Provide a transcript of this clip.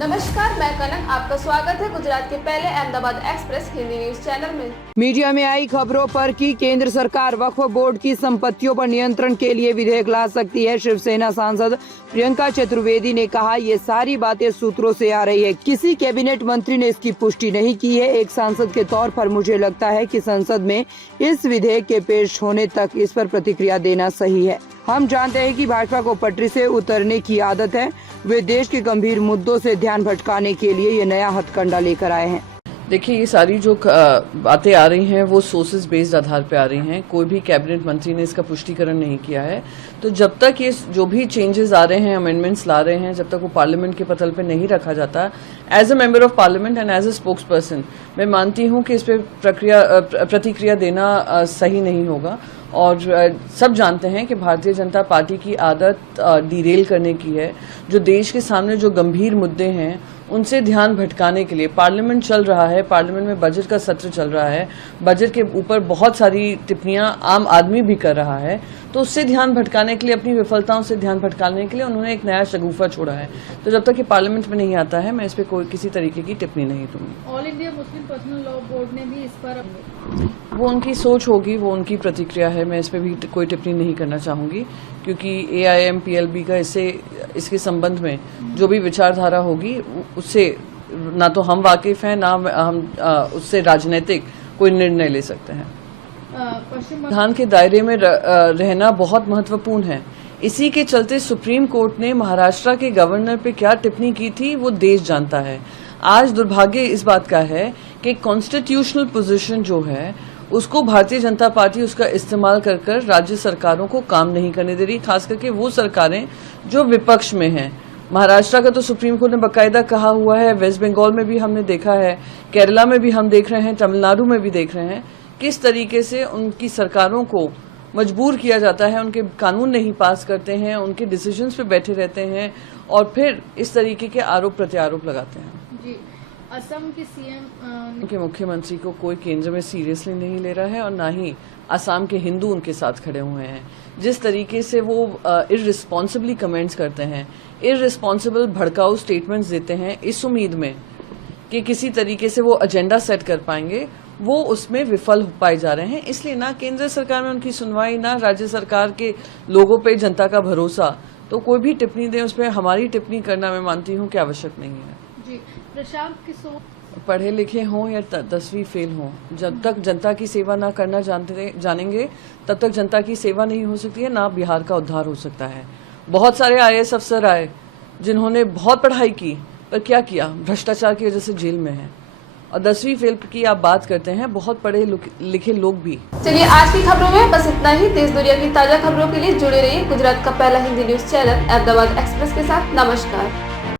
नमस्कार, मैं कनक, आपका स्वागत है गुजरात के पहले Ahmedabad express Hindi news channel में। मीडिया में आई खबरों पर कि केंद्र सरकार वक्फ बोर्ड की संपत्तियों पर नियंत्रण के लिए विधेयक ला सकती है। शिवसेना सांसद प्रियंका चतुर्वेदी ने कहा, ये सारी बातें सूत्रों से आ रही है, किसी कैबिनेट मंत्री ने इसकी पुष्टि नहीं की है। एक सांसद के तौर पर मुझे लगता है कि संसद में इस विधेयक के पेश होने तक इस पर प्रतिक्रिया देना सही है। हम जानते हैं कि भाजपा को पटरी से उतरने की आदत है। वे देश के गंभीर मुद्दों से ध्यान भटकाने के लिए ये नया हथकंडा लेकर आए हैं। देखिए, ये सारी जो बातें आ रही हैं वो सोर्सेज बेस्ड आधार पे आ रही हैं। कोई भी कैबिनेट मंत्री ने इसका पुष्टिकरण नहीं किया है। तो जब तक ये जो भी चेंजेस आ रहे हैं, अमेंडमेंट्स ला रहे हैं, जब तक वो पार्लियामेंट के पटल पे नहीं रखा जाता, as a member of parliament and as a spokesperson मैं मानती हूँ कि इस पर प्रतिक्रिया देना सही नहीं होगा। और सब जानते हैं कि भारतीय जनता पार्टी की आदत डिरेल करने की है। जो देश के सामने जो गंभीर मुद्दे हैं उनसे ध्यान भटकाने के लिए पार्लियामेंट चल रहा है, पार्लियामेंट में बजट का सत्र चल रहा है, बजट के ऊपर बहुत सारी टिप्पणियां आम आदमी भी कर रहा है, तो उससे ध्यान भटकाने के लिए, अपनी विफलताओं से ध्यान भटकाने के लिए उन्होंने एक नया शगुफा छोड़ा है। तो जब तक ये पार्लियामेंट में नहीं आता है, मैं इस पर कोई किसी तरीके की टिप्पणी नहीं दूंगी। All India Muslim personal law board ने भी इस पर वो उनकी सोच होगी, वो उनकी प्रतिक्रिया है। मैं इस पर भी कोई टिप्पणी नहीं करना चाहूंगी, क्योंकि AIM-PLB का इसके संबंध में जो भी विचारधारा होगी उससे ना तो हम वाकिफ हैं, ना हम उससे राजनीतिक कोई निर्णय ले सकते हैं। संविधान के दायरे में रहना बहुत महत्वपूर्ण है। इसी के चलते सुप्रीम कोर्ट ने महाराष्ट्र के गवर्नर पे क्या टिप्पणी की थी वो देश जानता है। आज दुर्भाग्य इस बात का है कि कॉन्स्टिट्यूशनल पोजीशन जो है उसको भारतीय जनता पार्टी उसका इस्तेमाल कर कर राज्य सरकारों को काम नहीं करने दे रही, खास करके वो सरकारें जो विपक्ष में हैं। महाराष्ट्र का तो सुप्रीम कोर्ट ने बाकायदा कहा हुआ है, वेस्ट बंगाल में भी हमने देखा है, केरला में भी हम देख रहे हैं, तमिलनाडु में भी देख रहे हैं किस तरीके से उनकी सरकारों को मजबूर किया जाता है, उनके कानून नहीं पास करते हैं, उनके डिसीजंस पे बैठे रहते हैं और फिर इस तरीके के आरोप प्रत्यारोप लगाते हैं। जी, असम के CM उनके मुख्यमंत्री को कोई केंद्र में सीरियसली नहीं ले रहा है और ना ही असम के हिंदू उनके साथ खड़े हुए हैं। जिस तरीके से वो इररिस्पॉन्सिबली कमेंट्स करते हैं, इररिस्पॉन्सिबल भड़काऊ स्टेटमेंट्स देते हैं इस उम्मीद में कि किसी तरीके से वो एजेंडा सेट कर पाएंगे, वो उसमें विफल हो पाए जा रहे हैं। इसलिए ना केंद्र सरकार में उनकी सुनवाई, ना राज्य सरकार के लोगों पे जनता का भरोसा। तो कोई भी टिप्पणी दें, उसमें हमारी टिप्पणी करना मैं मानती हूँ कि आवश्यक नहीं है। जी, प्रशांत किशोर पढ़े लिखे हों या 10वीं फेल हों, जब तक जनता की सेवा ना करना जानेंगे तब तक जनता की सेवा नहीं हो सकती है, ना बिहार का उद्धार हो सकता है। बहुत सारे IAS अफसर आए जिन्होंने बहुत पढ़ाई की, पर क्या किया, भ्रष्टाचार की वजह से जेल में है। और 10वीं फेल की आप बात करते हैं, बहुत पढ़े लिखे लोग भी। चलिए, आज की खबरों में बस इतना ही। देश दुनिया की ताजा खबरों के लिए जुड़े रहिए गुजरात का पहला Hindi news channel Ahmedabad express के साथ। नमस्कार।